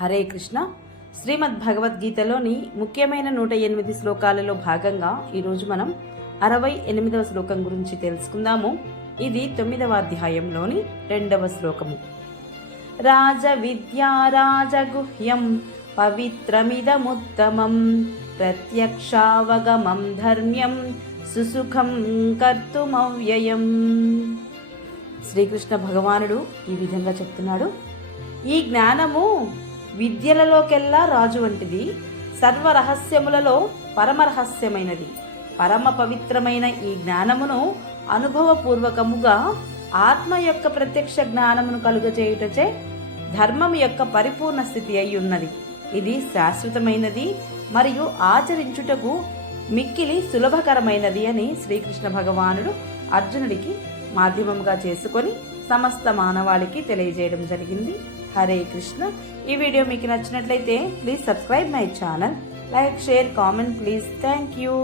హరే కృష్ణ. శ్రీమద్ భగవద్గీతలోని ముఖ్యమైన నూట ఎనిమిది శ్లోకాలలో భాగంగా ఈరోజు మనం అరవై ఎనిమిదవ శ్లోకం గురించి తెలుసుకుందాము. ఇది తొమ్మిదవ అధ్యాయంలోని రెండవ శ్లోకము. రాజ విద్యా రాజగుహ్యం పవిత్రమిదముత్తమం. ప్రత్యక్షావగమం ధర్మ్యం సుసుఖం కర్తుమవ్యయం. శ్రీకృష్ణ భగవానుడు ఈ విధంగా చెప్తున్నాడు. ఈ జ్ఞానము విద్యలలోకెల్లా రాజు వంటిది సర్వ రహస్యములలో పరమరహస్యమైనది. పరమ పవిత్రమైన ఈ జ్ఞానమును అనుభవపూర్వకముగా ఆత్మ యొక్క ప్రత్యక్ష జ్ఞానమును కలుగజేయుటచే ధర్మం యొక్క పరిపూర్ణ స్థితి అయి ఉన్నది. ఇది శాశ్వతమైనది మరియు ఆచరించుటకు మిక్కిలి సులభకరమైనది అని శ్రీకృష్ణ భగవానుడు అర్జునుడికి మాధ్యమంగా చేసుకొని సమస్త మానవాళికి తెలియజేయడం జరిగింది. హరే కృష్ణ. ఈ వీడియో మీకు నచ్చినట్లయితే please subscribe my channel. Like share comment please. Thank you.